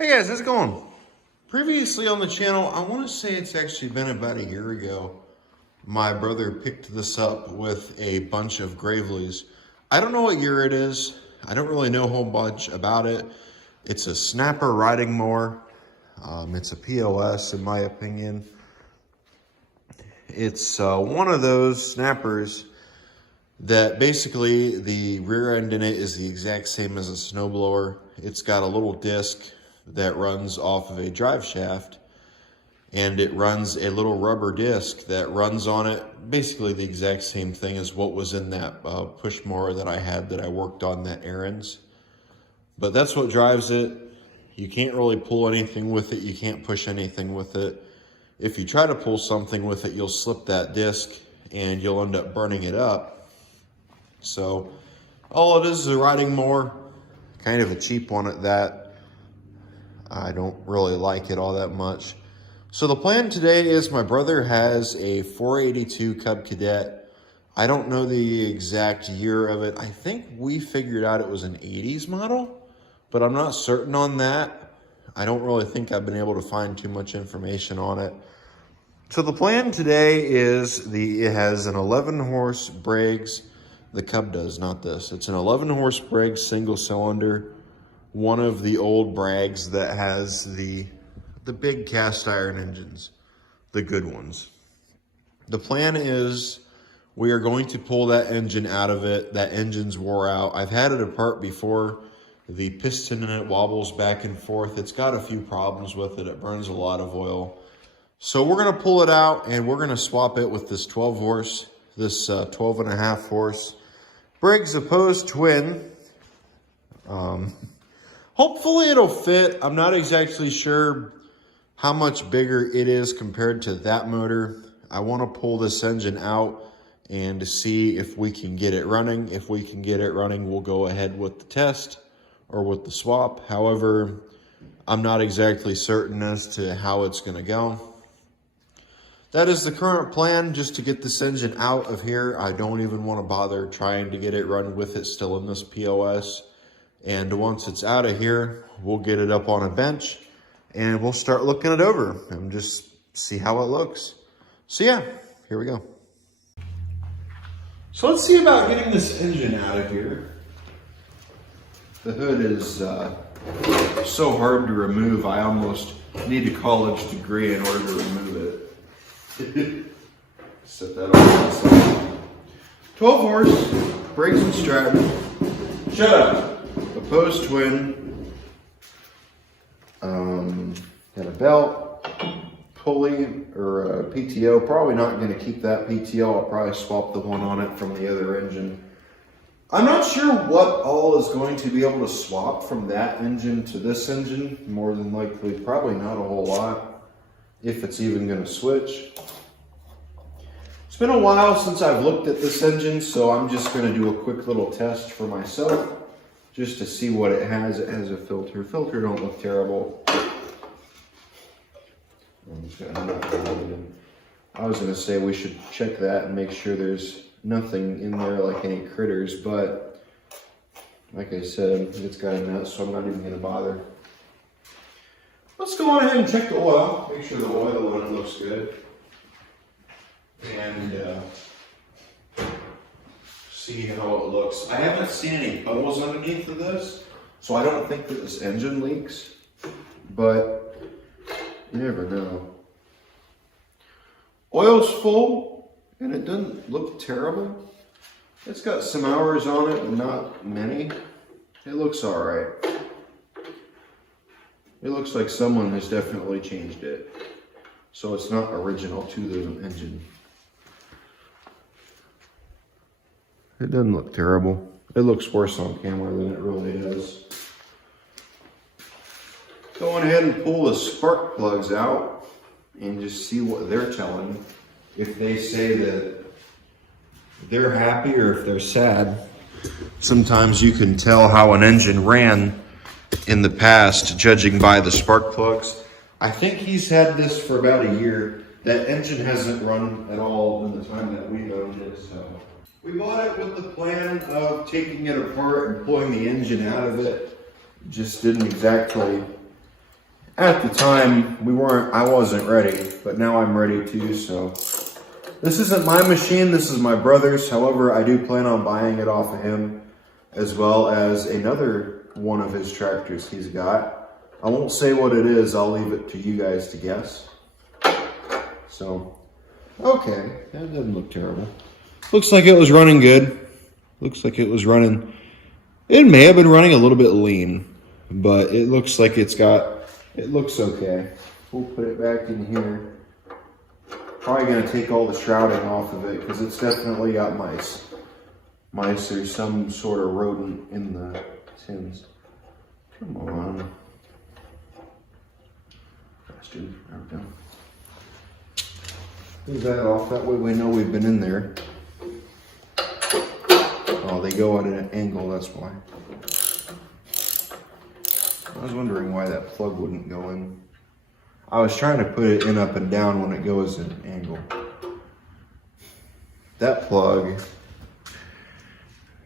Hey guys, how's it going? Previously on the channel, I want to say it's actually been about a year ago, my brother picked this up with a bunch of Gravely's. I don't know what year it is. I don't really know a whole bunch about it. It's a snapper riding mower. It's a POS in my opinion. It's one of those snappers that basically the rear end in it is the exact same as a snowblower. It's got a little disc that runs off of a drive shaft, and it runs a little rubber disc that runs on it. Basically the exact same thing as what was in that push mower that I had that I worked on that Aaron's. But that's what drives it. You can't really pull anything with it. You can't push anything with it. If you try to pull something with it, you'll slip that disc and you'll end up burning it up. So all it is a riding mower, kind of a cheap one at that. I don't really like it all that much. So the plan today is my brother has a 482 Cub Cadet. I don't know the exact year of it. I think we figured out it was an 80s model, but I'm not certain on that. I don't really think I've been able to find too much information on it. So the plan today is it has an 11 horse Briggs. The Cub does, not this. It's an 11 horse Briggs single cylinder. One of the old Brags that has the big cast iron engines, the good ones. The plan is we are going to pull that engine out of it. That engine's wore out. I've had it apart before. The piston in it wobbles back and forth. It's got a few problems with it. It burns a lot of oil. So we're going to pull it out and we're going to swap it with this 12 horse, this 12 and a half horse Briggs opposed twin. Hopefully it'll fit. I'm not exactly sure how much bigger it is compared to that motor. I want to pull this engine out and to see if we can get it running. If we can get it running, we'll go ahead with the test or with the swap. However, I'm not exactly certain as to how it's going to go. That is the current plan, just to get this engine out of here. I don't even want to bother trying to get it run with it still in this POS. And once it's out of here, we'll get it up on a bench and we'll start looking it over and just see how it looks. So yeah, here we go. So let's see about getting this engine out of here. The hood is so hard to remove. I almost need a college degree in order to remove it. Set that on the side. 12 horse, Briggs and Stratton. Shut up. Opposed twin, got a belt, pulley, or a PTO. Probably not going to keep that PTO. I'll probably swap the one on it from the other engine. I'm not sure what all is going to be able to swap from that engine to this engine. More than likely, probably not a whole lot, if it's even going to switch. It's been a while since I've looked at this engine, so I'm just going to do a quick little test for myself. Just to see what it has. It has a filter. Filter don't look terrible. I was going to say we should check that and make sure there's nothing in there like any critters, but like I said, it's got a nut, so I'm not even going to bother. Let's go on ahead and check the oil. Make sure the oil on it looks good. And see how it looks. I haven't seen any puddles underneath of this, so I don't think that this engine leaks, but you never know. Oil's full, and it doesn't look terrible. It's got some hours on it, but not many. It looks all right. It looks like someone has definitely changed it, so it's not original to the engine. It doesn't look terrible. It looks worse on camera than it really does. Go ahead and pull the spark plugs out and just see what they're telling. If they say that they're happy or if they're sad. Sometimes you can tell how an engine ran in the past, judging by the spark plugs. I think he's had this for about a year. That engine hasn't run at all in the time that we've owned it, so. We bought it with the plan of taking it apart and pulling the engine out of it. Just didn't exactly At the time, I wasn't ready, but now I'm ready too, so. This isn't my machine, this is my brother's. However, I do plan on buying it off of him, as well as another one of his tractors he's got. I won't say what it is, I'll leave it to you guys to guess. So, okay, that doesn't look terrible. Looks like it was running good. Looks like it was running, it may have been running a little bit lean, but it looks like it looks okay. We'll put it back in here. Probably gonna take all the shrouding off of it because it's definitely got mice. Mice or some sort of rodent in the tins. Come on. Bastard. There we go. Move that off, that way we know we've been in there. Oh, they go at an angle, that's why. I was wondering why that plug wouldn't go in. I was trying to put it in up and down when it goes at an angle. That plug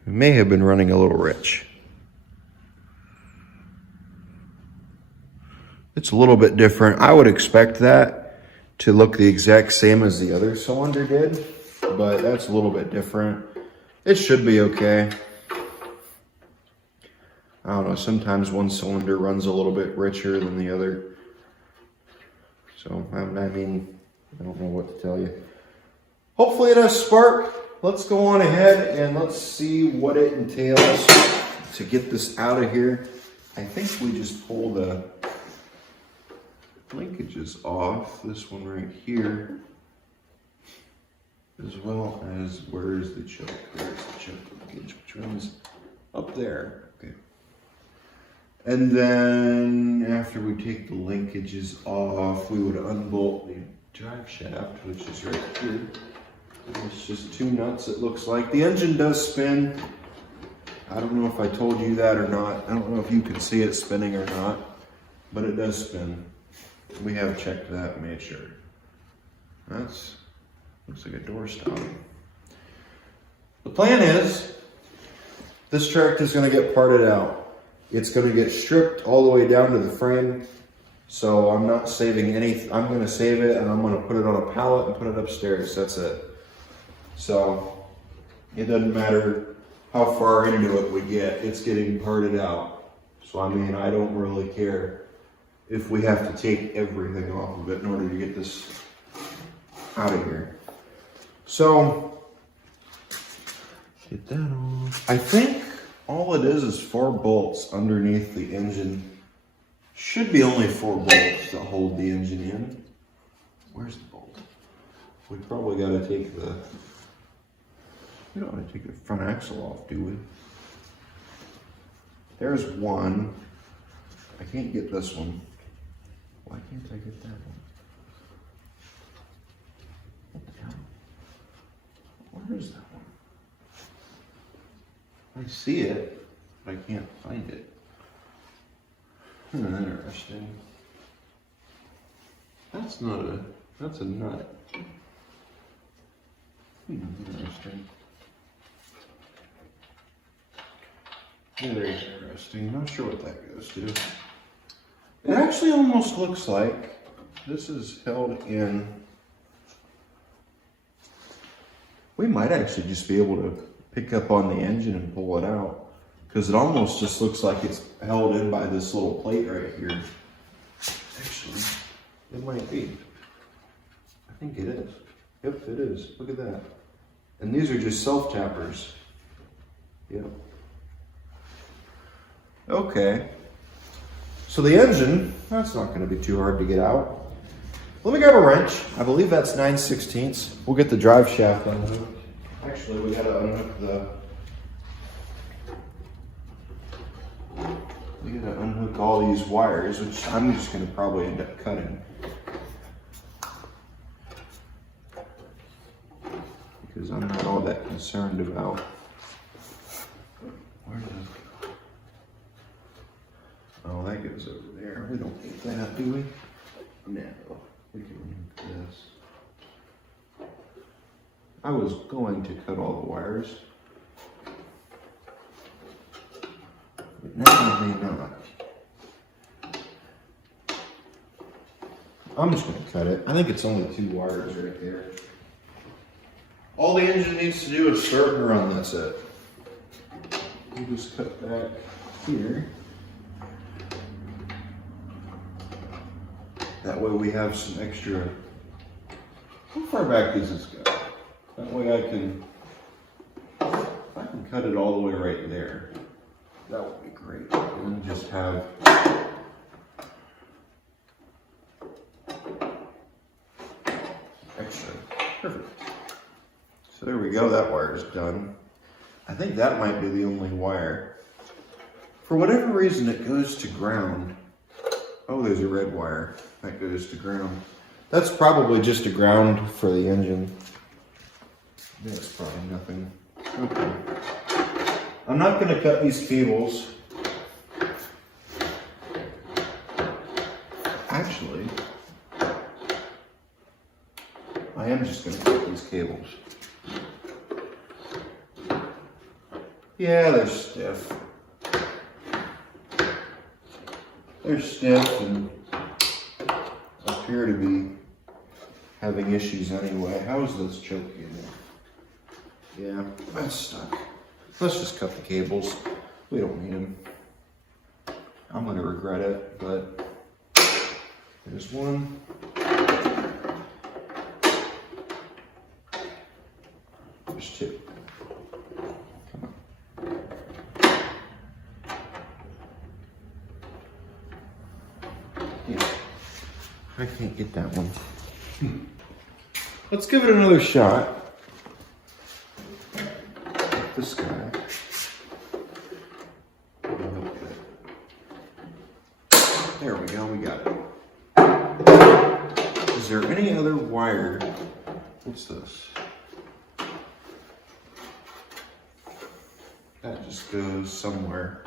may have been running a little rich. It's a little bit different. I would expect that to look the exact same as the other cylinder did, but that's a little bit different. It should be okay. I don't know, sometimes one cylinder runs a little bit richer than the other. So, I mean, I don't know what to tell you. Hopefully it does spark. Let's go on ahead and let's see what it entails to get this out of here. I think we just pull the linkages off. This one right here. As well as, where's the choke? There's the choke linkage, which runs up there. Okay. And then after we take the linkages off, we would unbolt the drive shaft, which is right here. It's just two nuts, it looks like. The engine does spin. I don't know if I told you that or not. I don't know if you can see it spinning or not, but it does spin. We have checked that and made sure. That's, looks like a door stop. The plan is, this tractor is going to get parted out. It's going to get stripped all the way down to the frame. So I'm not saving anything. I'm going to save it and I'm going to put it on a pallet and put it upstairs. That's it. So it doesn't matter how far into it we get. It's getting parted out. So I mean, I don't really care if we have to take everything off of it in order to get this out of here. So get that off. I think all it is 4 bolts underneath the engine. Should be only 4 bolts that hold the engine in. Where's the bolt? We probably got to take the, we don't want to take the front axle off, do we? There's one. I can't get this one. Why can't I get that one? What the hell? Where is that one? I see it, but I can't find it. Interesting. That's not a, that's a nut. Interesting. Very interesting. Not sure what that goes to. It actually almost looks like this is held in. We might actually just be able to pick up on the engine and pull it out, because it almost just looks like it's held in by this little plate right here. Actually, it might be. I think it is. Yep, it is. Look at that. And these are just self-tappers. Yep. Okay. So the engine, that's not going to be too hard to get out. Let me grab a wrench. I believe that's 9/16. We'll get the drive shaft unhooked. Actually, we got to unhook the... We got to unhook all these wires, which I'm just going to probably end up cutting. Because I'm not all that concerned about... Where does it go? Oh, that goes over there. We don't need that, do we? No. We can unhook this. I was going to cut all the wires. But now I may not. I'm just gonna cut it. I think it's only 2 wires right there. All the engine needs to do is start and run, that's it. We'll just cut back here. That way we have some extra. How far back does this go? That way I can cut it all the way right there. That would be great. And then just have extra. Perfect. So there we go, that wire is done. I think that might be the only wire. For whatever reason it goes to ground. Oh, there's a red wire that goes to ground. That's probably just a ground for the engine. That's probably nothing. Okay. I'm not going to cut these cables. Actually, I am just going to cut these cables. Yeah, they're stiff. They're stiff and appear to be having issues anyway. How's this choking? Yeah, that's stuck. Let's just cut the cables. We don't need them. I'm going to regret it, but there's one. There's 2. Come on. Yeah. I can't get that one. Let's give it another shot. This guy. There we go, we got it. Is there any other wire? What's this? That just goes somewhere.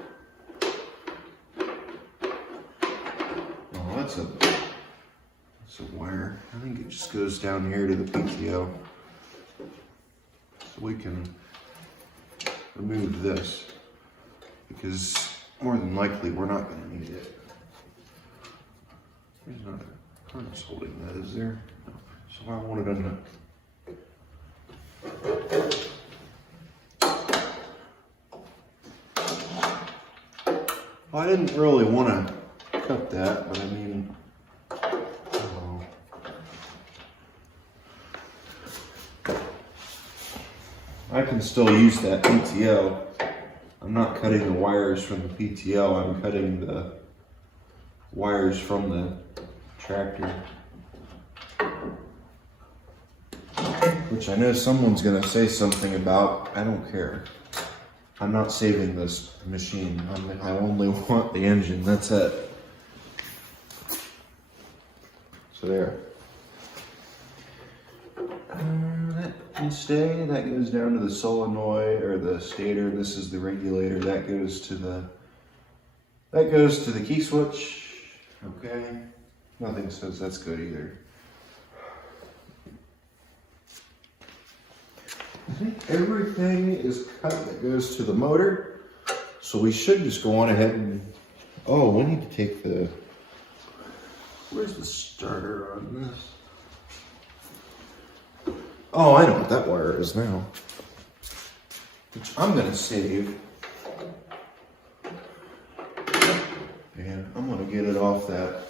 Oh, that's a wire. I think it just goes down here to the PTO. So we can remove this because more than likely we're not going to need it. There's not a harness holding that, is there? No. So I want it unhooked. Well, I didn't really want to cut that, but I mean, I can still use that PTO. I'm not cutting the wires from the PTO, I'm cutting the wires from the tractor. Which I know someone's gonna say something about. I don't care. I'm not saving this machine. I only want the engine, that's it. So there. That can stay. That goes down to the solenoid or the stator. This is the regulator. That goes to the key switch. Okay. Nothing says that's good either. I think everything is cut that goes to the motor. So we should just go on ahead and, oh, we need to take the, where's the starter on this? Oh, I know what that wire is now. Which I'm gonna save. And I'm gonna get it off that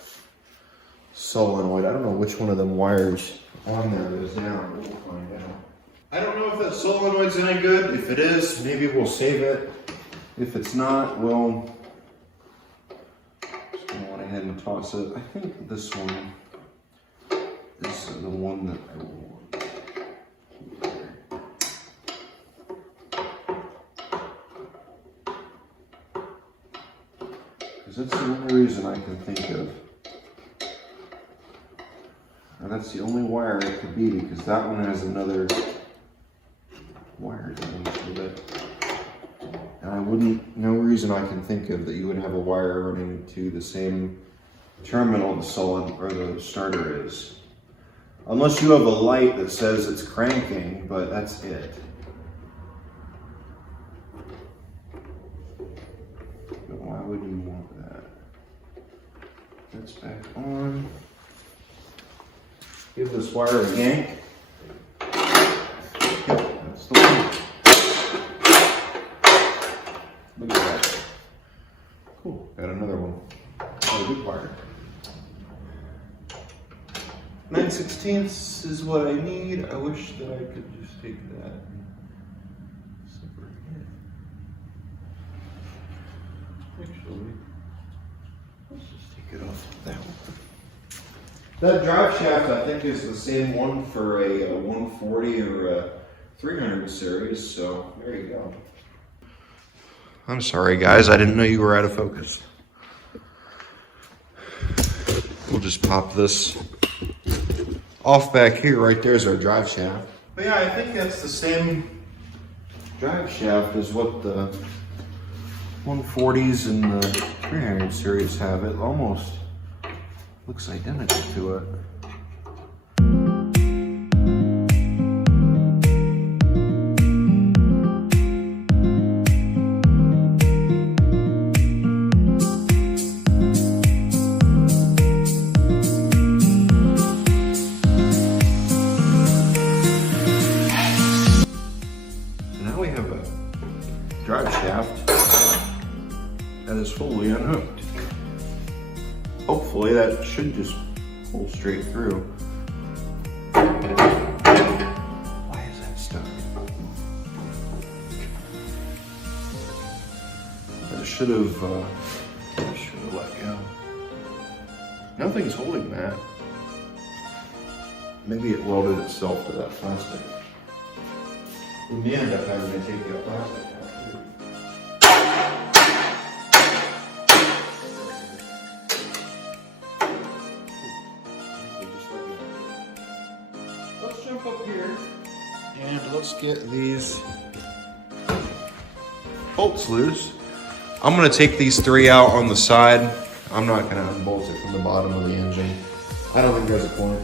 solenoid. I don't know which one of them wires on there is down. We'll find out. I don't know if that solenoid's any good. If it is, maybe we'll save it. If it's not, we'll just go on ahead and toss it. I think this one is the one that I want. Because that's the only reason I can think of. And that's the only wire it could be, because that one has another wire underneath of it. And no reason I can think of that you would have a wire running to the same terminal the solenoid or the starter is. Unless you have a light that says it's cranking, but that's it. But why would you want that? That's back on. Give this wire a yank. Yep, that's the one. Look at that. Cool, got another one. Got a good wire. 9/16 is what I need. I wish that I could just take that and separate it. Actually, let's just take it off that one. That drive shaft, I think, is the same one for a 140 or a 300 series, so there you go. I'm sorry, guys. I didn't know you were out of focus. We'll just pop this off back here. Right there's our drive shaft. But yeah, I think that's the same drive shaft as what the 140s and the 300 series have. It almost looks identical to it. Drive shaft that is fully unhooked. Hopefully that should just pull straight through. Why is that stuck? I should have let go. Nothing's holding that. Maybe it welded itself to that plastic. We may end up having to take the plastic out too. Let's jump up here and let's get these bolts loose. I'm going to take these 3 out on the side. I'm not going to unbolt it from the bottom of the engine. I don't think there's a point.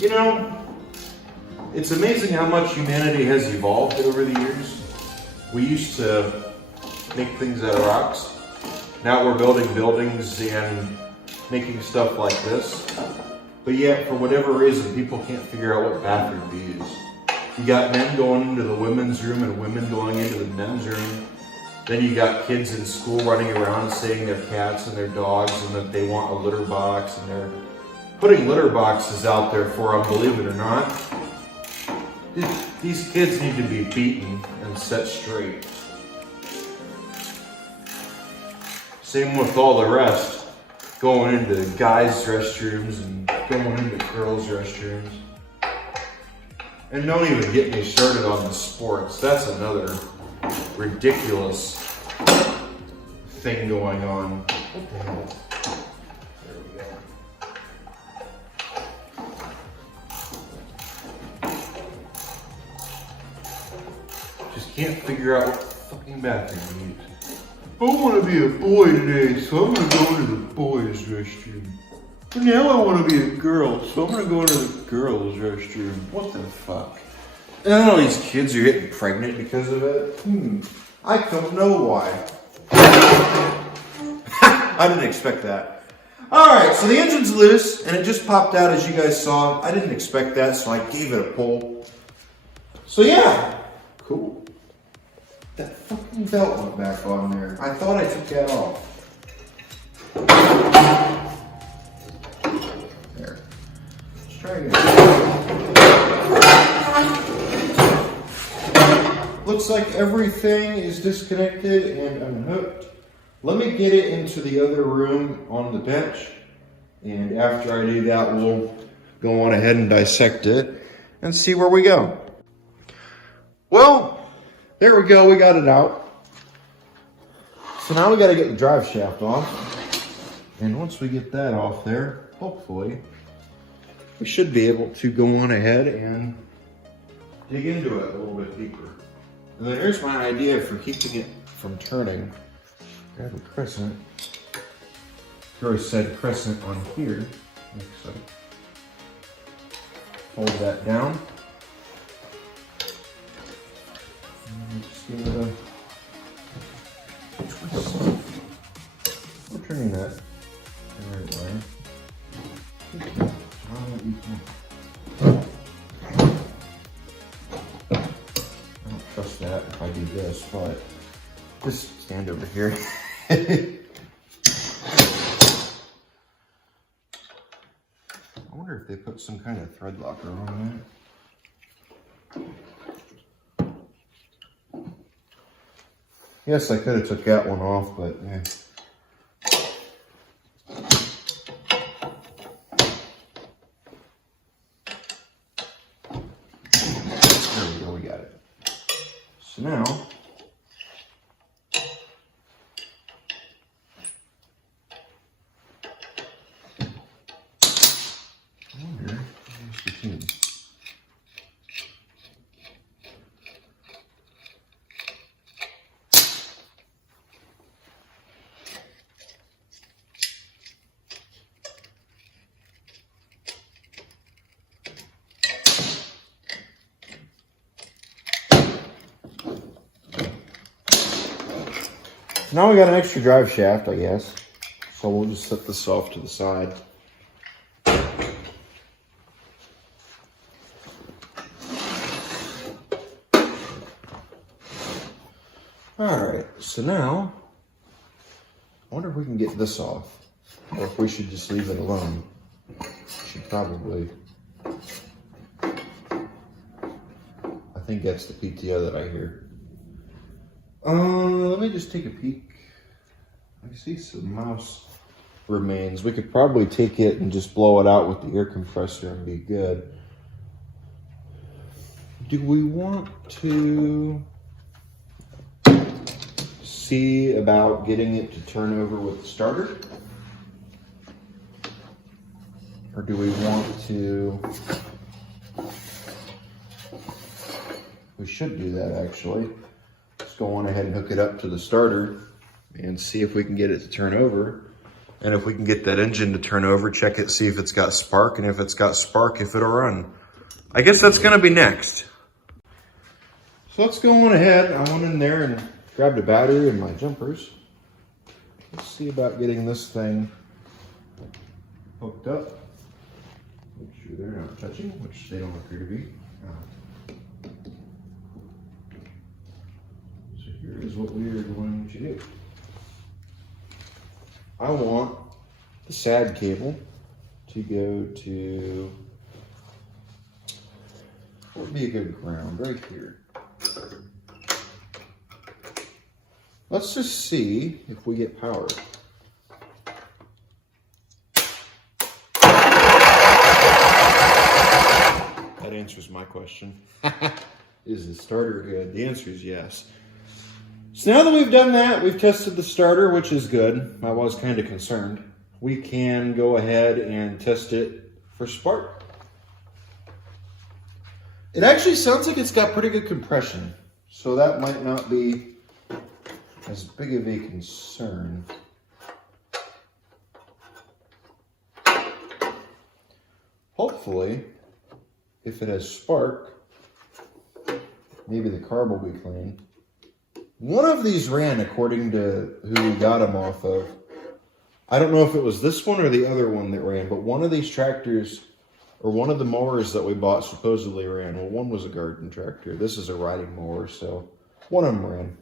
You know, it's amazing how much humanity has evolved over the years. We used to make things out of rocks. Now we're building buildings and making stuff like this. But yet, for whatever reason, people can't figure out what bathroom to use. You got men going into the women's room and women going into the men's room. Then you got kids in school running around saying their cats and their dogs and that they want a litter box, and they're putting litter boxes out there for them, believe it or not. These kids need to be beaten and set straight. Same with all the rest. Going into guys' restrooms and going into girls' restrooms. And don't even get me started on the sports. That's another ridiculous thing going on. What the hell? There we go. Just can't figure out what fucking bathroom to use. I want to be a boy today, so I'm going to go into the boys' restroom. But now I want to be a girl, so I'm going to go into the girls' restroom. What the fuck? And all these kids are getting pregnant because of it. I don't know why. I didn't expect that. Alright, so the engine's loose, and it just popped out as you guys saw. I didn't expect that, so I gave it a pull. So yeah, cool. That fucking belt went back on there. I thought I took that off. There. Let's try again. Looks like everything is disconnected and unhooked. Let me get it into the other room on the bench. And after I do that, we'll go on ahead and dissect it and see where we go. Well, there we go, we got it out. So now we got to get the drive shaft off. And once we get that off there, hopefully, we should be able to go on ahead and dig into it a little bit deeper. And then here's my idea for keeping it from turning. Grab a crescent. Throw a said crescent on here, like so. Hold that down. Just give it a twist. We're turning that the right way. I don't trust that if I do this, but just stand over here. I wonder if they put some kind of thread locker on that. Yes, I could have took that one off, but yeah. There we go, we got it. So now, now we got an extra drive shaft, I guess. So we'll just set this off to the side. Alright, so now, I wonder if we can get this off. Or if we should just leave it alone. Should probably. I think that's the PTO that I hear. Let me just take a peek. I see some mouse remains. We could probably take it and just blow it out with the air compressor and be good. Do we want to see about getting it to turn over with the starter? Or do we want to... We should do that actually. Let's go on ahead and hook it up to the starter and see if we can get it to turn over. And if we can get that engine to turn over, check it, see if it's got spark, and if it's got spark, if it'll run. I guess that's gonna be next. So let's go on ahead. I went in there and grabbed a battery and my jumpers. Let's see about getting this thing hooked up. Make sure they're not touching, which they don't appear to be. So here is what we are going to do. I want the SAD cable to go to, what would be a good ground? Right here. Let's just see if we get power. answers my question. Is the starter good? The answer is yes. So now that we've done that, we've tested the starter, which is good. I was kind of concerned. We can go ahead and test it for spark. It actually sounds like it's got pretty good compression, so that might not be as big of a concern. Hopefully, if it has spark, maybe the carb will be clean. One of these ran according to who we got them off of. I don't know if it was this one or the other one that ran, but one of these tractors, or one of the mowers that we bought supposedly ran. Well, one was a garden tractor. This is a riding mower, so one of them ran.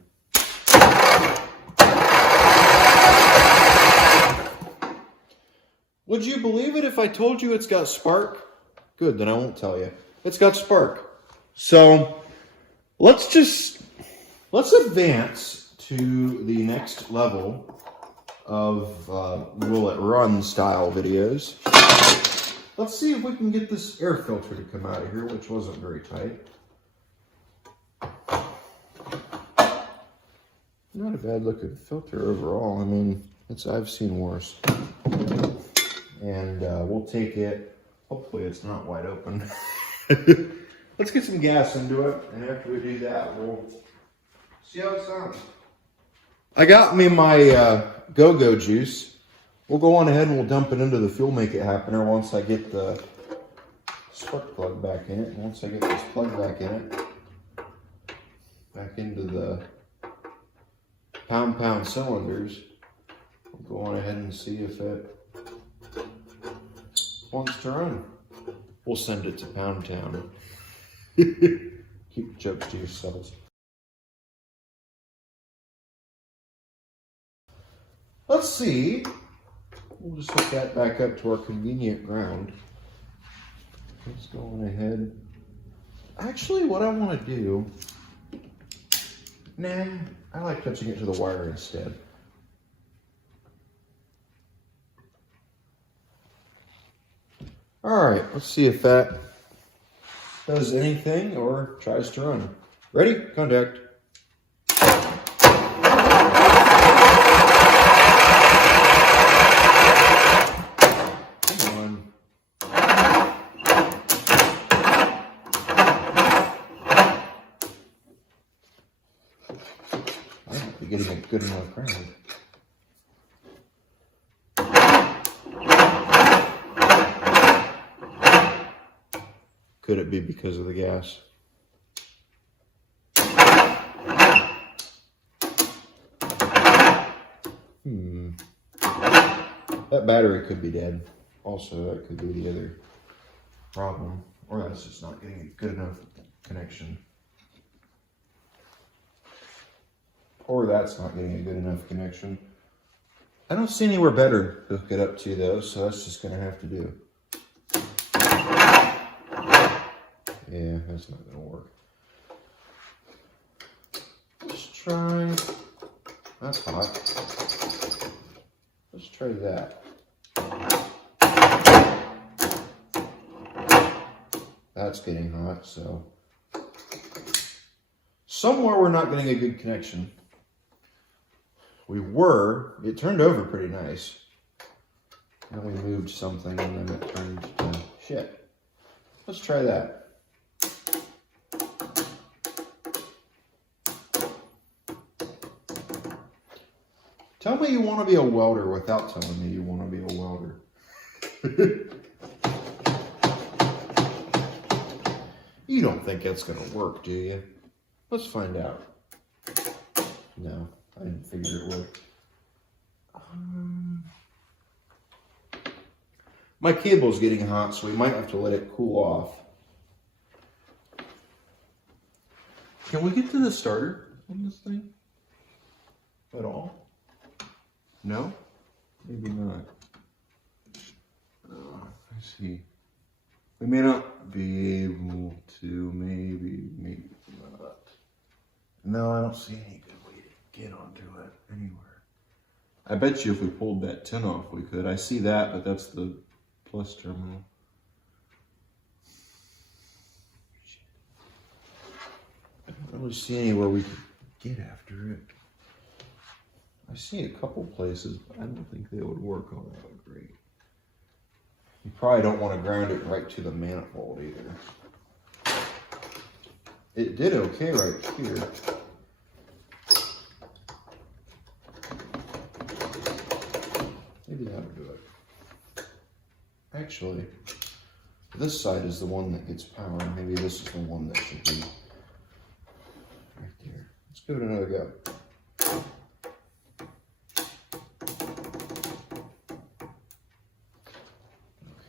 Would you believe it if I told you it's got spark? Good, then I won't tell you. It's got spark. So let's advance to the next level of will it run style videos. Let's see if we can get this air filter to come out of here, which wasn't very tight. Not a bad looking filter overall. I mean, I've seen worse. And we'll take it. Hopefully it's not wide open. Let's get some gas into it, and after we do that, we'll see how it sounds. I got me my go-go juice. We'll go on ahead and we'll dump it into the fuel make it happener once I get the spark plug back in it. And once I get this plug back in it, back into the pound cylinders, we'll go on ahead and see if it wants to run. We'll send it to Pound Town. Keep jokes to yourselves. Let's see. We'll just hook that back up to our convenient ground. Let's go on ahead. Actually, what I want to do... Nah, I like touching it to the wire instead. Alright, let's see if that does anything or tries to run. Ready? Contact. Come on. I might be getting a good enough ground. Could it be because of the gas? That battery could be dead. Also, that could be the other problem. Or that's just not getting a good enough connection. Or that's not getting a good enough connection. I don't see anywhere better to hook it up to though, so that's just going to have to do. Yeah, that's not going to work. Let's try... That's hot. Let's try that. That's getting hot, so... Somewhere we're not getting a good connection. We were. It turned over pretty nice. Then we moved something and then it turned to shit. Let's try that. Tell me you want to be a welder without telling me you want to be a welder. You don't think that's going to work, do you? Let's find out. No, I didn't figure it would. My cable's getting hot, so we might have to let it cool off. Can we get to the starter on this thing? At all? No? Maybe not. I see. We may not be able to, maybe not. No, I don't see any good way to get onto it anywhere. I bet you if we pulled that tin off, we could. I see that, but that's the plus terminal. I don't really see anywhere we can get after it. I see a couple places, but I don't think they would work all that great. You probably don't want to ground it right to the manifold either. It did okay right here. Maybe that'll do it. Actually, this side is the one that gets power. Maybe this is the one that should be right there. Let's give it another go.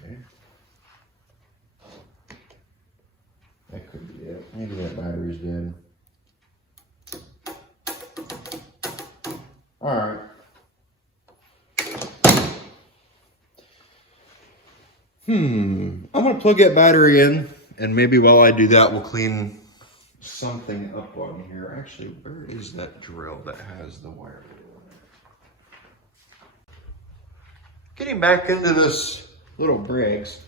Okay. That could be it. Maybe that battery's dead. All right. I'm gonna plug that battery in, and maybe while I do that, we'll clean something up on here. Actually, where is that drill that has the wire? Getting back into this little brigs,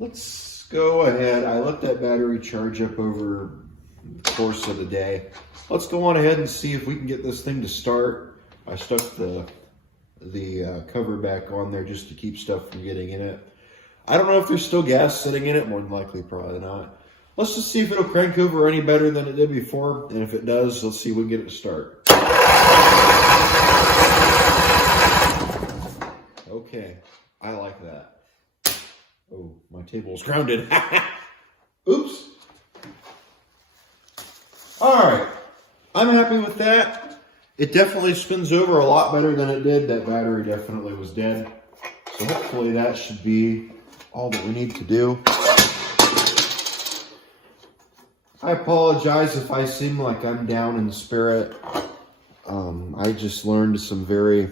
let's go ahead. I let that battery charge up over the course of the day. Let's go on ahead and see if we can get this thing to start. I stuck the cover back on there just to keep stuff from getting in it. I don't know if there's still gas sitting in it. More than likely, probably not. Let's just see if it'll crank over any better than it did before. And if it does, let's see if we can get it to start. Okay, I like that. Oh, my table's grounded. Oops. All right, I'm happy with that. It definitely spins over a lot better than it did. That battery definitely was dead. So hopefully that should be all that we need to do. I apologize if I seem like I'm down in spirit. I just learned some very,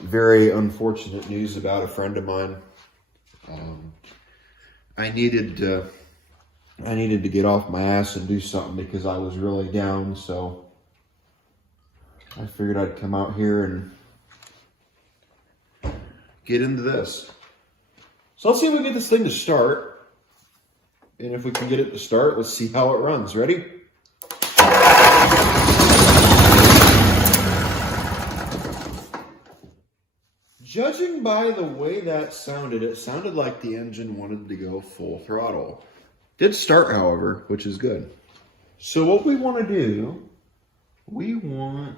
very unfortunate news about a friend of mine. I needed to get off my ass and do something because I was really down, so I figured I'd come out here and get into this. So let's see if we can get this thing to start. And if we can get it to start, let's see how it runs. Ready? Judging by the way that sounded, it sounded like the engine wanted to go full throttle. Did start, however, which is good. So what we want to do, we want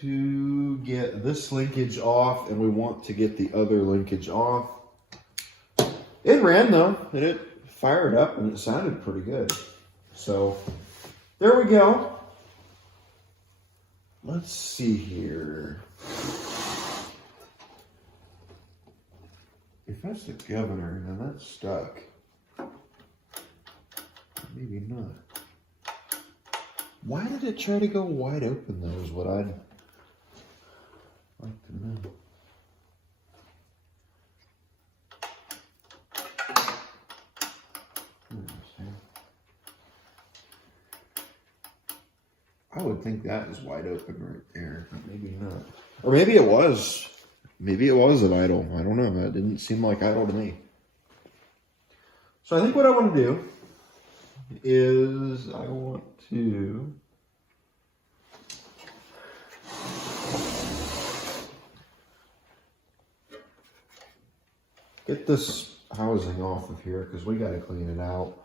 to get this linkage off, and we want to get the other linkage off. It ran though, and it fired up, and it sounded pretty good. So there we go. Let's see here. If that's the governor, then that's stuck. Maybe not. Why did it try to go wide open though, is what I'd like to know. I would think that is wide open right there, but maybe not. Or maybe it was. Maybe it was an idle. I don't know. That didn't seem like idle to me. So I think what I want to do is I want to get this housing off of here because we got to clean it out.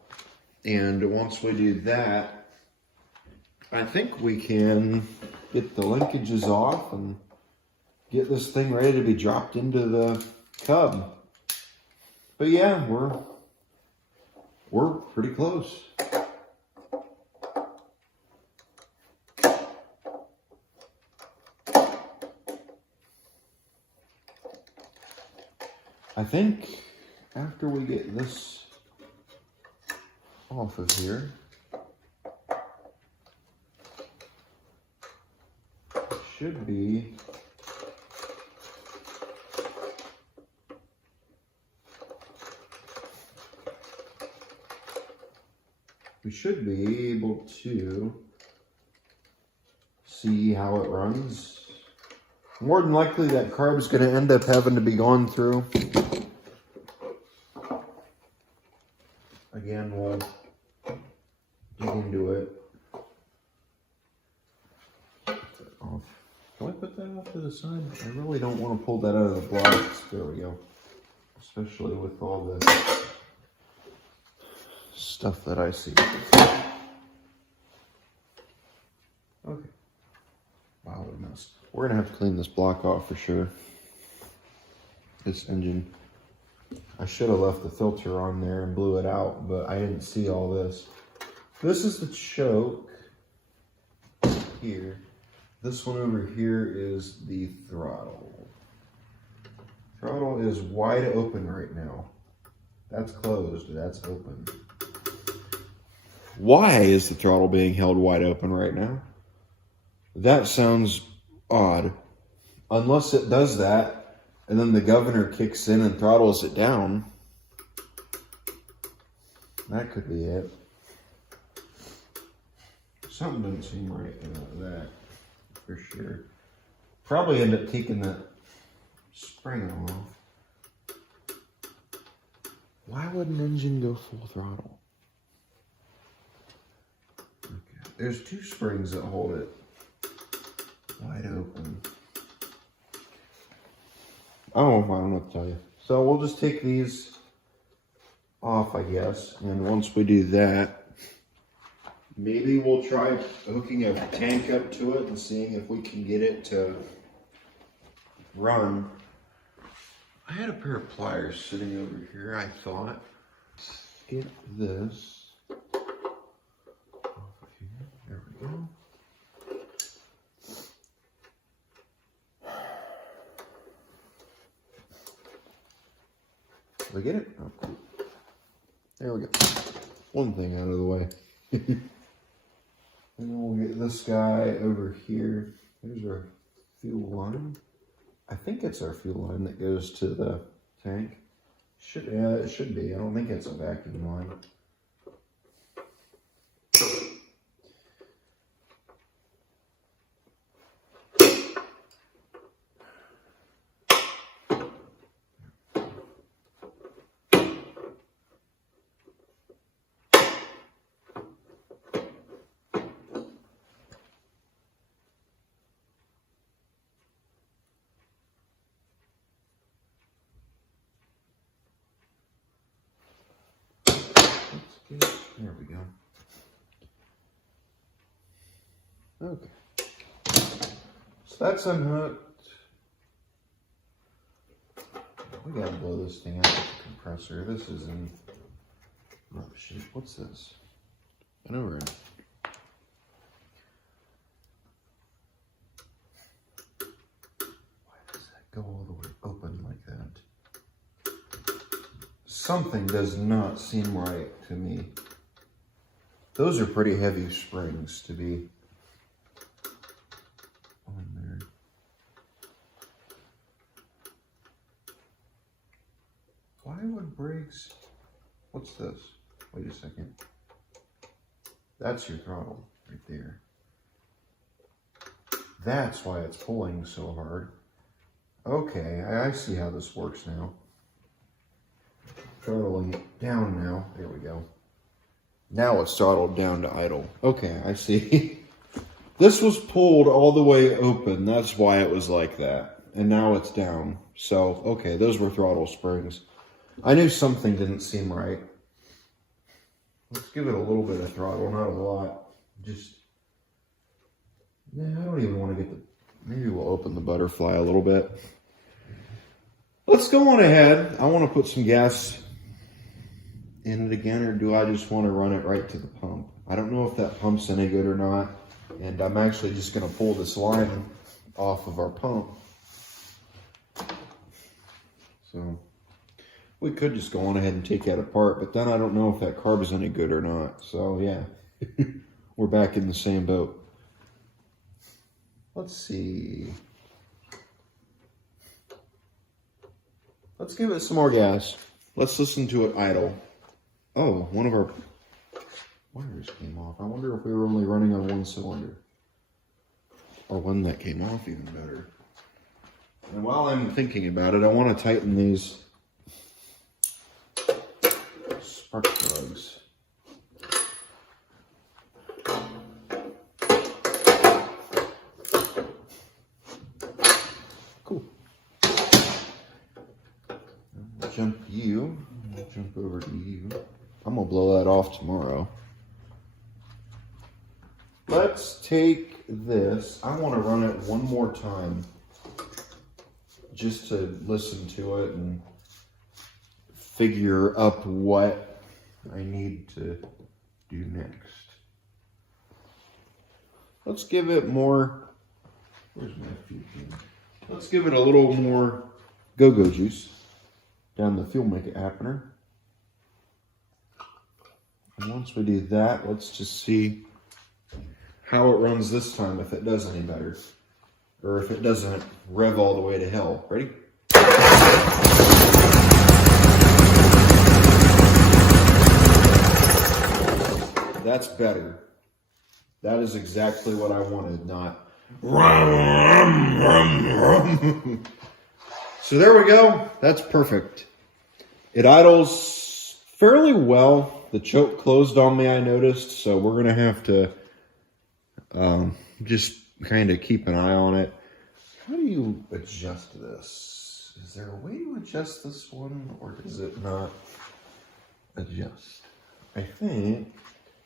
And once we do that, I think we can get the linkages off and get this thing ready to be dropped into the cub. But yeah, we're pretty close. I think after we get this off of here, should be we should be able to see how it runs. More than likely that carb's going to end up having to be gone through. Again, we'll dig into it to the side. I really don't want to pull that out of the blocks. There we go. Especially with all the stuff that I see. Okay. Wow, what a mess. We're going to have to clean this block off for sure. This engine. I should have left the filter on there and blew it out, but I didn't see all this. This is the choke here. This one over here is the throttle. Throttle is wide open right now. That's closed, that's open. Why is the throttle being held wide open right now? That sounds odd. Unless it does that, and then the governor kicks in and throttles it down. That could be it. Something doesn't seem right about that, for sure. Probably end up taking that spring off. Why would an engine go full throttle? Okay. There's two springs that hold it wide open. Oh, I don't know what to tell you. So we'll just take these off, I guess. And once we do that, maybe we'll try hooking a tank up to it and seeing if we can get it to run. I had a pair of pliers sitting over here, I thought. Get this off of here. There we go. Did I get it? Oh, cool. There we go. One thing out of the way. And then we'll get this guy over here. There's our fuel line. I think it's our fuel line that goes to the tank. Yeah, it should be. I don't think it's a vacuum line. There we go. Okay. So that's unhooked. We gotta blow this thing out with the compressor. This is in rough shape. What's this? An overhead. Why does that go all the way open like that? Something does not seem right to me. Those are pretty heavy springs to be on there. Why would brigs... What's this? Wait a second. That's your throttle right there. That's why it's pulling so hard. Okay, I see how this works now. Throttling it down now. There we go. Now it's throttled down to idle. Okay, I see. This was pulled all the way open. That's why it was like that. And now it's down. So, okay, those were throttle springs. I knew something didn't seem right. Let's give it a little bit of throttle, not a lot. Just, yeah, I don't even want to get the, maybe we'll open the butterfly a little bit. Let's go on ahead. I want to put some gas in it again, or do I just want to run it right to the pump? I don't know if that pump's any good or not, and I'm actually just going to pull this line off of our pump. So we could just go on ahead and take that apart, but then I don't know if that carb is any good or not. So yeah, we're back in the same boat. Let's see. Let's give it some more gas. Let's listen to it idle. Oh, one of our wires came off. I wonder if we were only running on one cylinder. Or one that came off even better. And while I'm thinking about it, I want to tighten these spark plugs. jump you. Jump over to you. I'm gonna blow that off tomorrow. Let's take this. I want to run it one more time just to listen to it and figure up what I need to do next. Let's give it more. Where's my fuel? Let's give it a little more go-go juice down the fuel make it happener. And once we do that, let's just see how it runs this time, if it does any better, or if it doesn't rev all the way to hell. Ready? That's better. That is exactly what I wanted, not rum, rum, rum. So there we go. That's perfect. It idles fairly well. The choke closed on me, I noticed, so we're gonna have to just kind of keep an eye on it. How do you adjust this? Is there a way to adjust this one, or does it not adjust? I think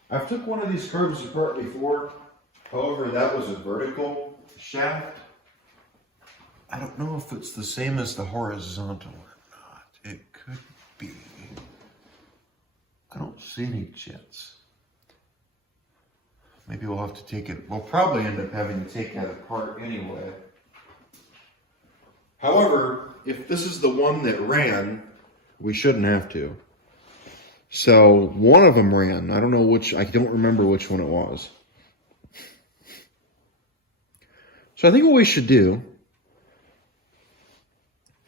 I've took one of these curbs apart before. However, that was a vertical shaft. I don't know if it's the same as the horizontal or not. It could be. I don't see any jets. Maybe we'll have to take it. We'll probably end up having to take that apart anyway. However, if this is the one that ran, we shouldn't have to. So one of them ran. I don't know which. I don't remember which one it was. So I think what we should do.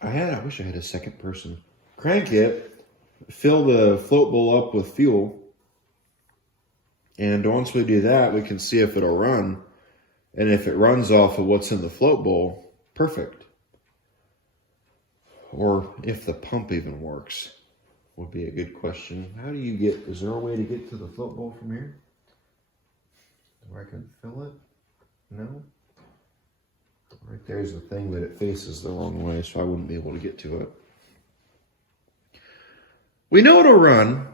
I wish I had a second person. Crank it, fill the float bowl up with fuel, and once we do that, we can see if it'll run. And if it runs off of what's in the float bowl, perfect. Or if the pump even works, would be a good question. How do you get, is there a way to get to the float bowl from here? Where I can fill it? No? Right there's the thing that it faces the wrong way, so I wouldn't be able to get to it. We know it'll run.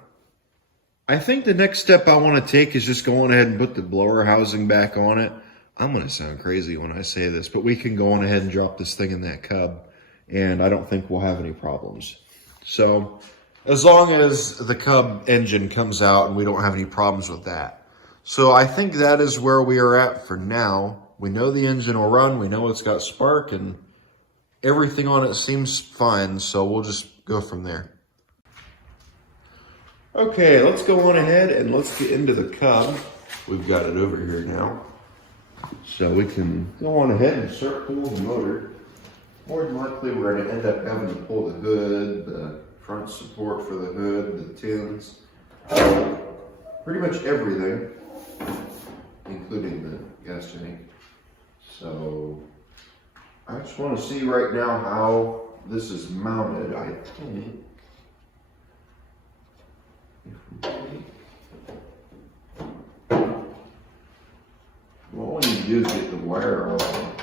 I think the next step I want to take is just go on ahead and put the blower housing back on it. I'm going to sound crazy when I say this, but we can go on ahead and drop this thing in that cub, and I don't think we'll have any problems. So as long as the cub engine comes out and we don't have any problems with that. So I think that is where we are at for now. We know the engine will run. We know it's got spark, and everything on it seems fine. So we'll just go from there. Okay, let's go on ahead and let's get into the cub. We've got it over here now. So we can go on ahead and start pulling the motor. More than likely, we're going to end up having to pull the hood, the front support for the hood, the tins, pretty much everything, including the gas tank. So I just want to see right now how this is mounted. I think all you need to do is get the wire off.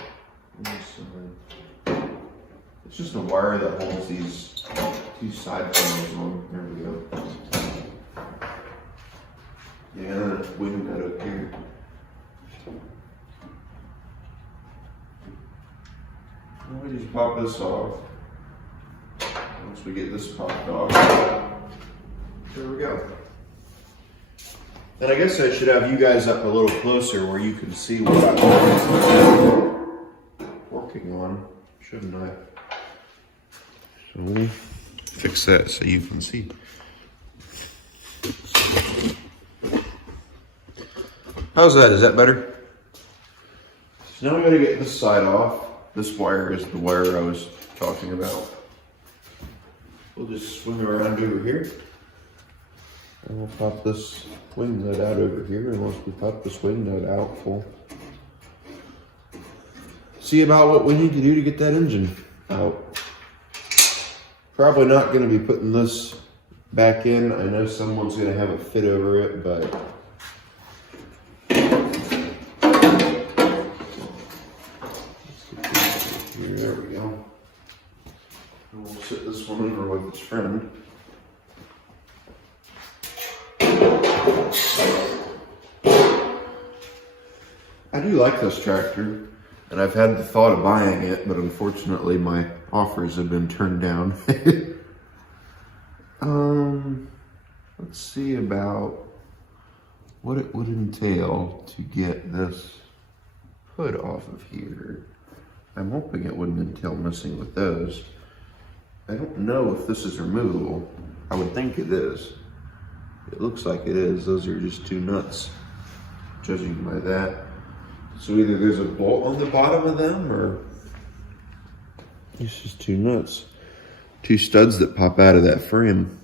It's just a wire that holds these two side panels on. There we go. Yeah, wing that up here. We just pop this off. Once we get this popped off, there we go. And I guess I should have you guys up a little closer where you can see what I'm working on, shouldn't I? So let me fix that so you can see. How's that? Is that better? So now I'm going to get this side off. This wire is the wire I was talking about. We'll just swing around over here. And we'll pop this wing nut out over here. And once we pop this wing nut out, we'll see about what we need to do to get that engine out. Probably not going to be putting this back in. I know someone's going to have a fit over it, but there we go. And we'll sit this one over with its friend. I do like this tractor, and I've had the thought of buying it, but unfortunately my offers have been turned down. Let's see about what it would entail to get this hood off of here. I'm hoping it wouldn't entail messing with those. I don't know if this is removable. I would think it is. It looks like it is. Those are just two nuts, judging by that. So either there's a bolt on the bottom of them, or it's just two nuts. Two studs that pop out of that frame.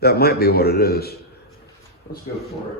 That might be what it is. Let's go for it.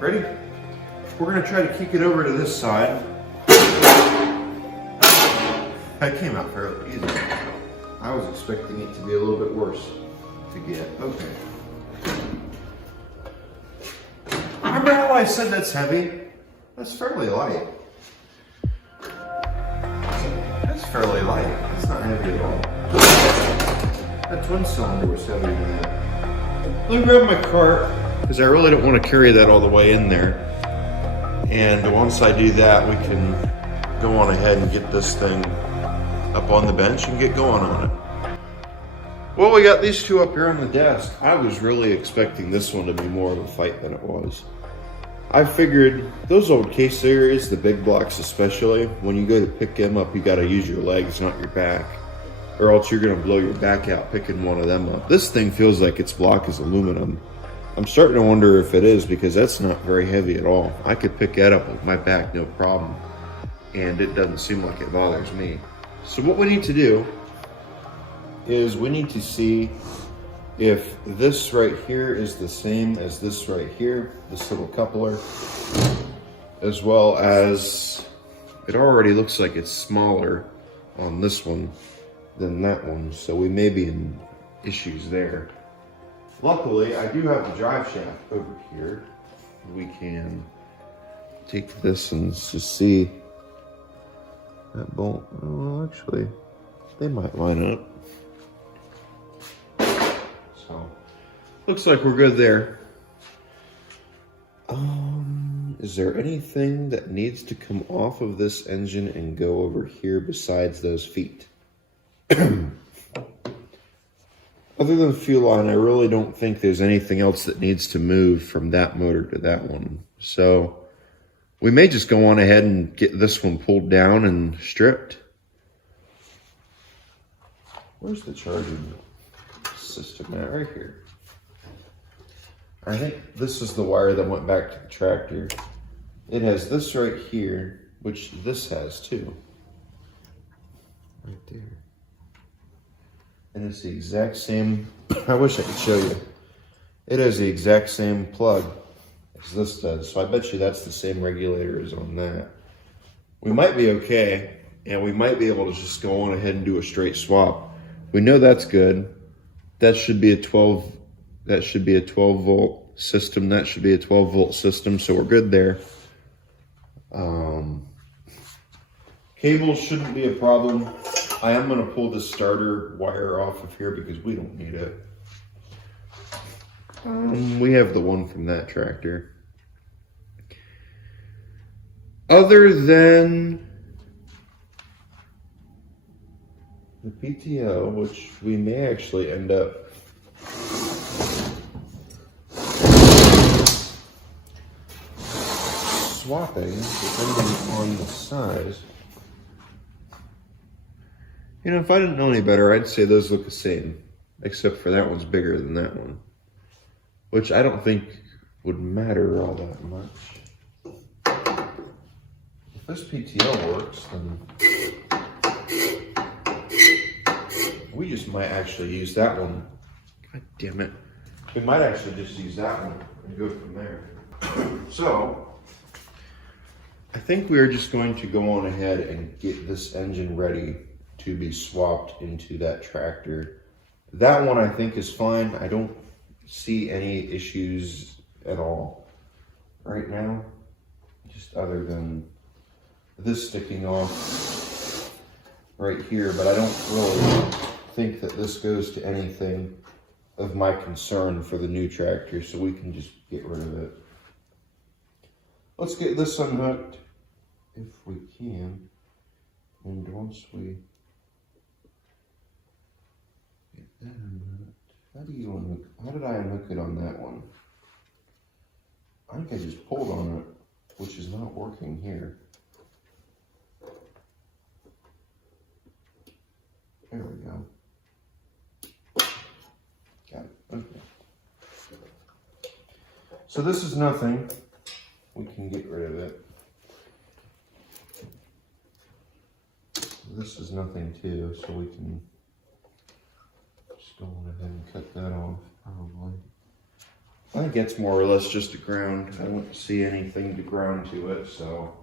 Ready? We're gonna try to kick it over to this side. That came out fairly easy. I was expecting it to be a little bit worse to get. Okay. Remember how I said that's heavy? That's fairly light. That's fairly light. It's not heavy at all. That twin cylinder was heavier than that. Let me grab my cart, because I really don't want to carry that all the way in there. And once I do that, we can go on ahead and get this thing up on the bench and get going on it. Well, we got these two up here on the desk. I was really expecting this one to be more of a fight than it was. I figured those old case series, the big blocks especially, when you go to pick them up, you gotta use your legs, not your back, or else you're gonna blow your back out picking one of them up. This thing feels like its block is aluminum. I'm starting to wonder if it is, because that's not very heavy at all. I could pick that up with my back, no problem. And it doesn't seem like it bothers me. So what we need to do is we need to see if this right here is the same as this right here, this little coupler, as well as it already looks like it's smaller on this one than that one, so we may be in issues there. Luckily, I do have the drive shaft over here. We can take this and just see that bolt. Oh, actually, they might line up. So, looks like we're good there. Is there anything that needs to come off of this engine and go over here besides those feet? Other than the fuel line, I really don't think there's anything else that needs to move from that motor to that one. So we may just go on ahead and get this one pulled down and stripped. Where's the charging system at? Right here. I think this is the wire that went back to the tractor. It has this right here, which this has too. Right there. And it's the exact same, I wish I could show you. It has the exact same plug as this does. So I bet you that's the same regulator as on that. We might be okay, and we might be able to just go on ahead and do a straight swap. We know that's good. That should be a 12 volt system. That should be a 12 volt system, so we're good there. Cables shouldn't be a problem. I am going to pull the starter wire off of here because we don't need it. We have the one from that tractor. Other than the PTO, which we may actually end up swapping depending on the size. You know, if I didn't know any better, I'd say those look the same, except for that one's bigger than that one, which I don't think would matter all that much. If this PTO works, then we just might actually use that one. God damn it. We might actually just use that one and go from there. So, I think we are just going to go on ahead and get this engine ready to be swapped into that tractor. That one I think is fine. I don't see any issues at all right now, just other than this sticking off right here, but I don't really think that this goes to anything of my concern for the new tractor, so we can just get rid of it. Let's get this unhooked if we can, and once we get that unhooked, how do you unhook? How did I unhook it on that one? I think I just pulled on it, which is not working here. There we go. Got it. Okay. So this is nothing. We can get rid of it. This is nothing too, so we can just go on ahead and cut that off, probably. I think it's more or less just a ground. I don't see anything to ground to it, so.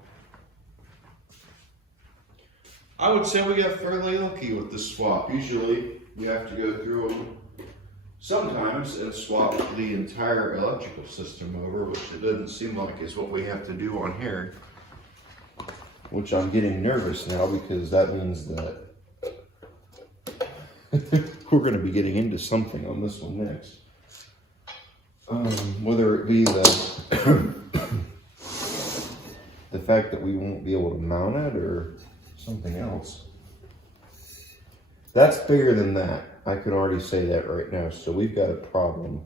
I would say we got fairly lucky with this swap. Usually, we have to go through them. Sometimes and swap the entire electrical system over, which it doesn't seem like is what we have to do on here. Which I'm getting nervous now, because that means that we're going to be getting into something on this one next. Whether it be the the fact that we won't be able to mount it or something else. That's bigger than that. I can already say that right now. So we've got a problem.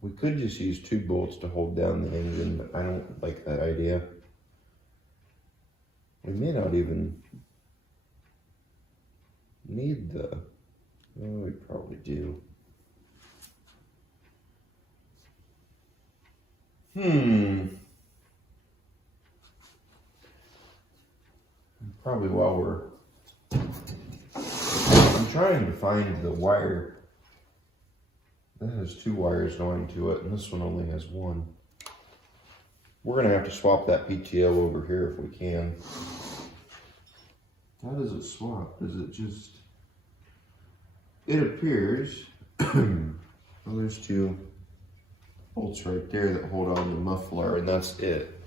We could just use 2 bolts to hold down the engine, but I don't like that idea. We may not even need the, well, we probably do. Probably while I'm trying to find the wire. That has 2 wires going to it, and this one only has 1. We're gonna have to swap that PTO over here if we can. How does it swap? Does it just, it appears, well, there's 2 bolts right there that hold on to the muffler, and that's it.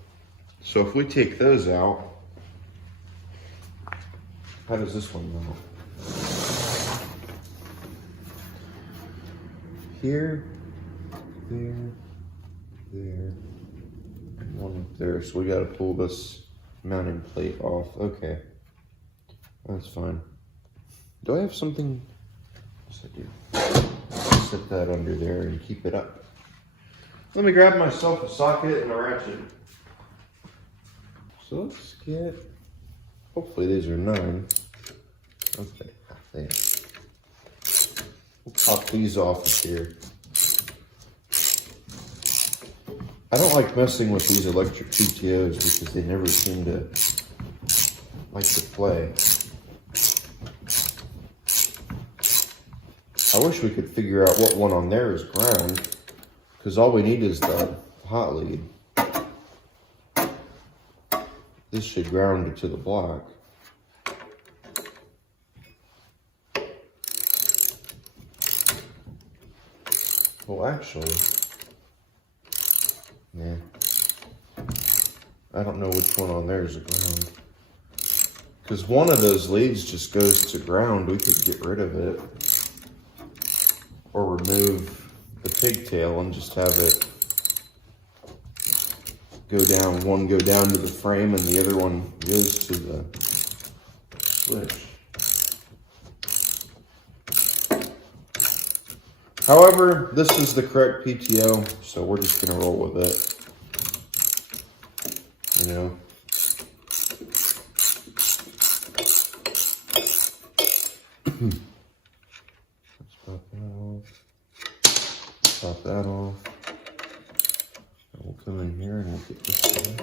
So if we take those out, how does this one mount? Here, there, there, and 1 up there. So we gotta pull this mounting plate off. Okay, that's fine. Do I have something? Yes, I do. Set that under there and keep it up. Let me grab myself a socket and a ratchet. So let's get, hopefully these are 9. Okay, there. We'll pop these off of here. I don't like messing with these electric PTOs because they never seem to like to play. I wish we could figure out what one on there is ground, because all we need is the hot lead. This should ground it to the block. Well, actually, yeah. I don't know which one on there is a ground. Because one of those leads just goes to ground. We could get rid of it. Or remove the pigtail and just have it go down. One go down to the frame and the other one goes to the switch. However, this is the correct PTO, so we're just gonna roll with it. You know. Let's pop that off. Pop that off. And we'll come in here and we'll get this away.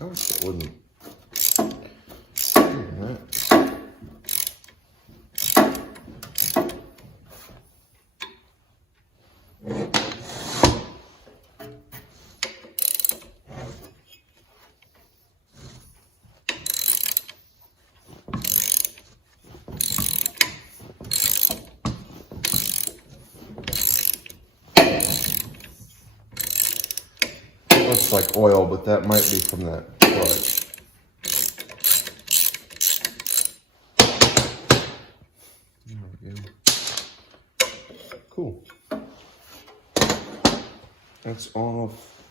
I wish it wouldn't. Looks like oil, but that might be from that clutch. There we go. Cool. That's off.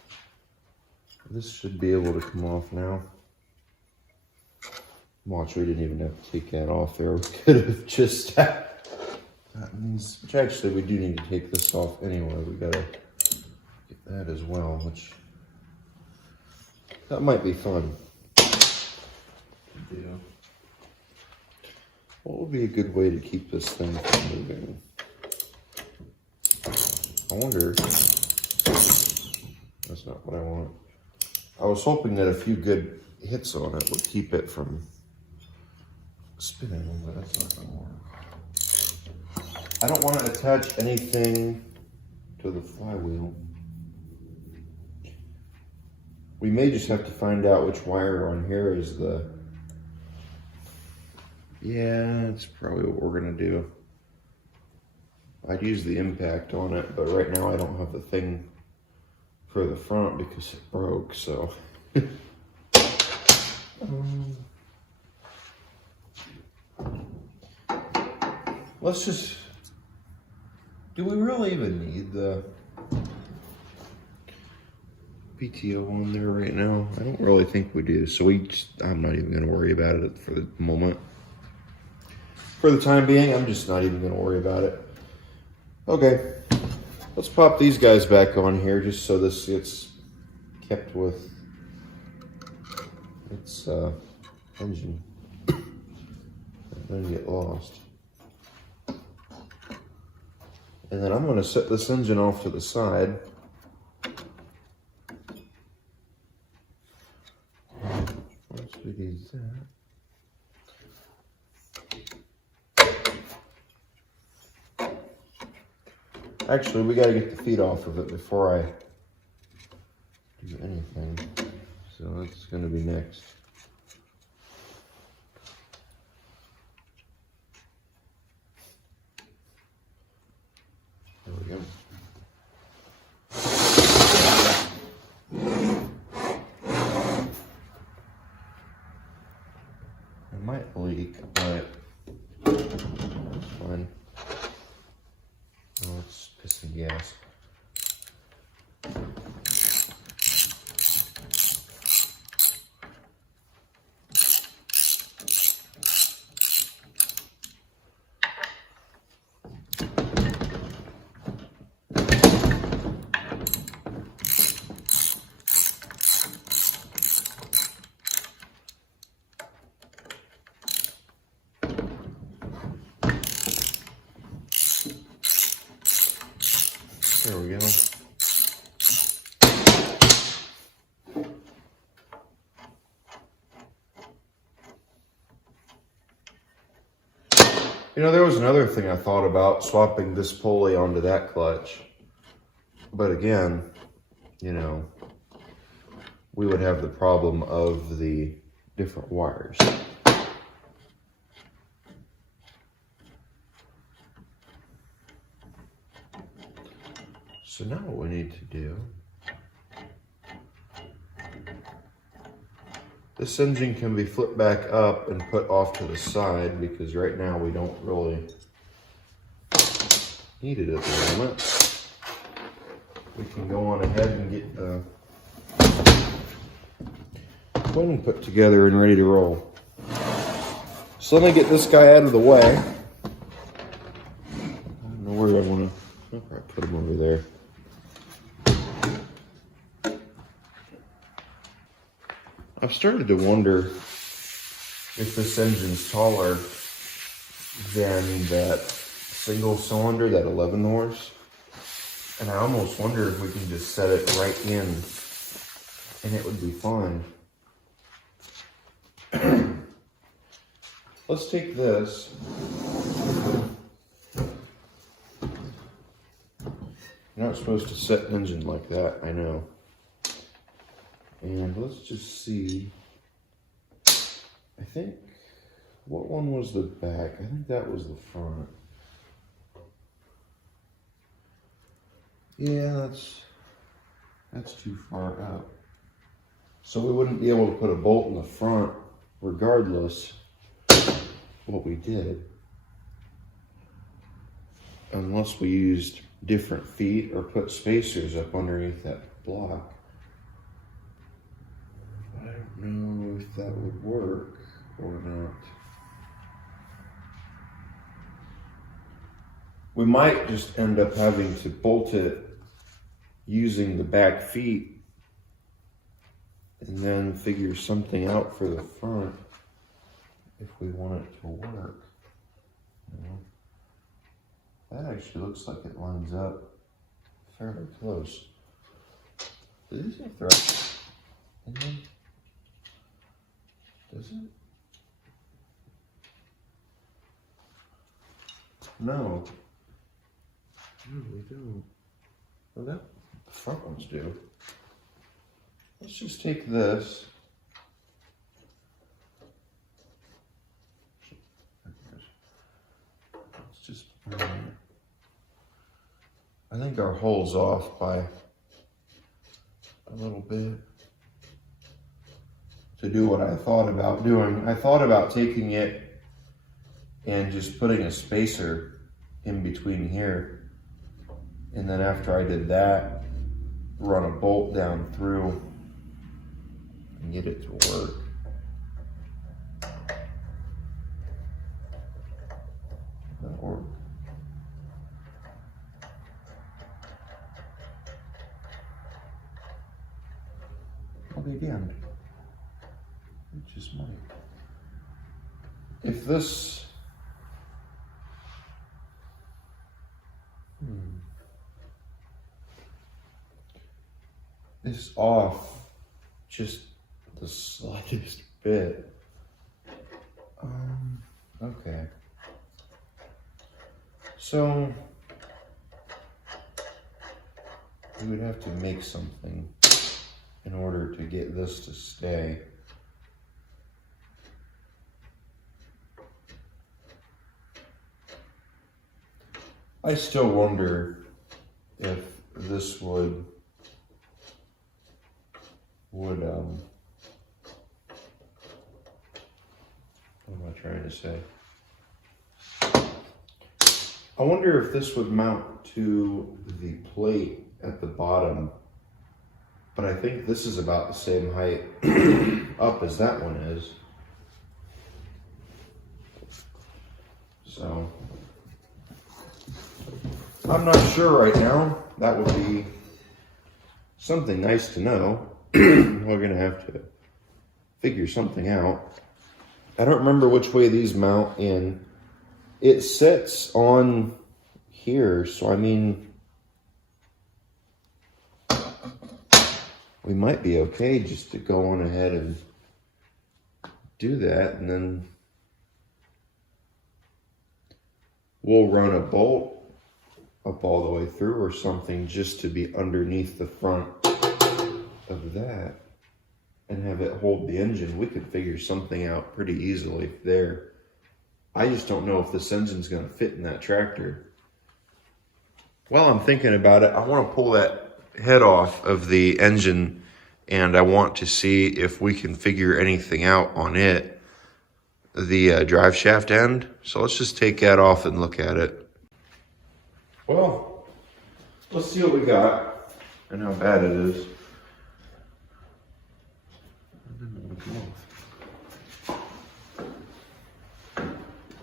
This should be able to come off now. Watch, we didn't even have to take that off there. We could have just gotten these, which actually we do need to take this off anyway. We gotta get that as well, which that might be fun. Yeah. What would be a good way to keep this thing from moving? I wonder. That's not what I want. I was hoping that a few good hits on it would keep it from spinning, but that's not gonna work. I don't want to attach anything to the flywheel. We may just have to find out which wire on here is the... Yeah, that's probably what we're gonna do. I'd use the impact on it, but right now I don't have the thing for the front because it broke, so. Let's just, do we really even need the PTO on there right now? I don't really think we do, so I'm not even gonna worry about it for the moment. For the time being, I'm just not even gonna worry about it. Okay, let's pop these guys back on here just so this gets kept with its engine. Don't get lost. And then I'm going to set this engine off to the side. Once we do that. Actually, we got to get the feet off of it before I do anything. So that's going to be next. There we go. It might leak, but it's fine. Oh, it's pissing gas. There we go. You know, there was another thing I thought about, swapping this pulley onto that clutch. But again, you know, we would have the problem of the different wires. So now what we need to do, this engine can be flipped back up and put off to the side because right now we don't really need it at the moment. We can go on ahead and get the wing put together and ready to roll. So let me get this guy out of the way. I don't know where I want to, I'll probably put him over there. I've started to wonder if this engine's taller than that single cylinder, that 11 horse. And I almost wonder if we can just set it right in and it would be fine. Let's take this. You're not supposed to set an engine like that, I know. And let's just see, I think, what one was the back? I think that was the front. Yeah, that's too far out. So we wouldn't be able to put a bolt in the front regardless what we did. Unless we used different feet or put spacers up underneath that block. I don't know if that would work or not. We might just end up having to bolt it using the back feet and then figure something out for the front if we want it to work. You know? That actually looks like it lines up fairly close. Does this have thread in there? Does it? No. No, we don't. Well, that the front ones do. let's just take this. Let's just, I think our hole's off by a little bit. To do what I thought about doing. I thought about taking it and just putting a spacer in between here. And then after I did that, run a bolt down through and get it to work. That'll work. I'll be damned. It just might. If this is off just the slightest bit, okay. So we would have to make something in order to get this to stay. I still wonder if this would what am I trying to say? I wonder if this would mount to the plate at the bottom, but I think this is about the same height up as that one is. So I'm not sure right now. That would be something nice to know. We're gonna have to figure something out. I don't remember which way these mount in. It sits on here, so I mean, we might be okay just to go on ahead and do that, and then we'll run a bolt up all the way through or something just to be underneath the front of that and have it hold the engine. We could figure something out pretty easily there. I just don't know if this engine's going to fit in that tractor. While I'm thinking about it, I want to pull that head off of the engine and I want to see if we can figure anything out on it, the drive shaft end. So let's just take that off and look at it. Well, let's see what we got and how bad it is.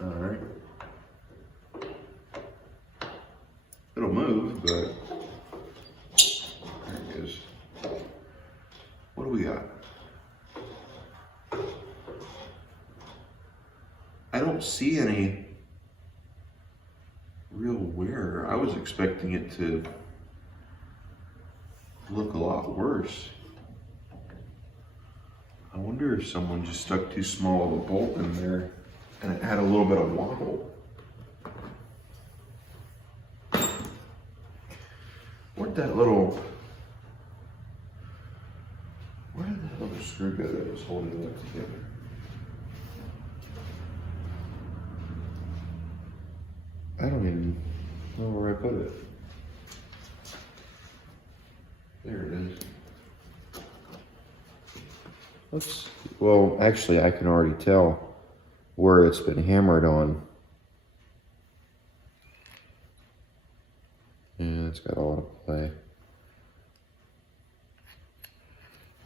All right. It'll move, but there it is. What do we got? I don't see any real wear. I was expecting it to look a lot worse. I wonder if someone just stuck too small of a bolt in there and it had a little bit of wobble. Where did that little screw go that was holding it together? I don't even know where I put it. There it is. Well, actually, I can already tell where it's been hammered on. Yeah, it's got a lot of play.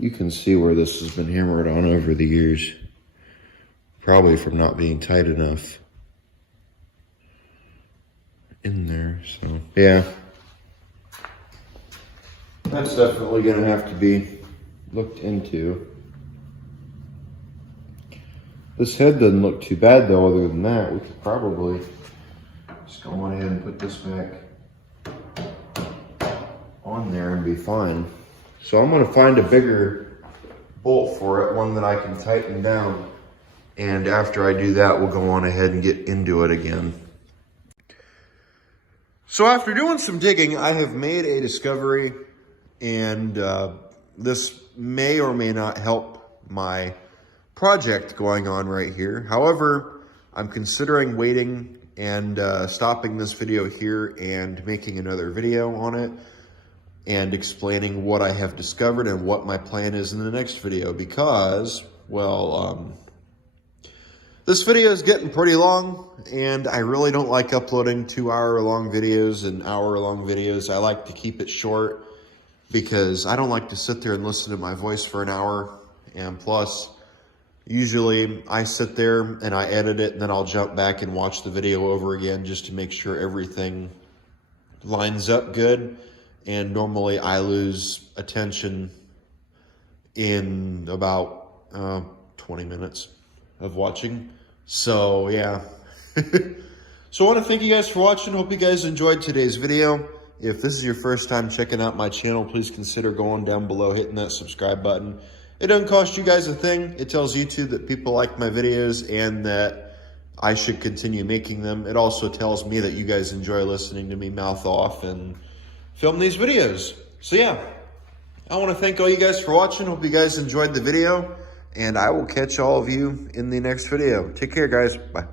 You can see where this has been hammered on over the years. Probably from not being tight enough in there, so yeah. That's definitely gonna have to be looked into. This head doesn't look too bad though, other than that. We could probably just go on ahead and put this back on there and be fine. So I'm gonna find a bigger bolt for it, one that I can tighten down. And after I do that, we'll go on ahead and get into it again. So after doing some digging, I have made a discovery, and this may or may not help my project going on right here. However, I'm considering waiting and stopping this video here and making another video on it and explaining what I have discovered and what my plan is in the next video, because, well, this video is getting pretty long, and I really don't like uploading 2-hour-long videos and hour-long videos. I like to keep it short because I don't like to sit there and listen to my voice for an hour. And plus, usually I sit there and I edit it, and then I'll jump back and watch the video over again just to make sure everything lines up good. And normally I lose attention in about 20 minutes of watching. So yeah. So I want to thank you guys for watching. Hope you guys enjoyed today's video. If this is your first time checking out my channel, please consider going down below, hitting that subscribe button. It doesn't cost you guys a thing. It tells YouTube that people like my videos and that I should continue making them. It also tells me that you guys enjoy listening to me mouth off and film these videos. So yeah, I want to thank all you guys for watching. Hope you guys enjoyed the video, and I will catch all of you in the next video. Take care, guys. Bye.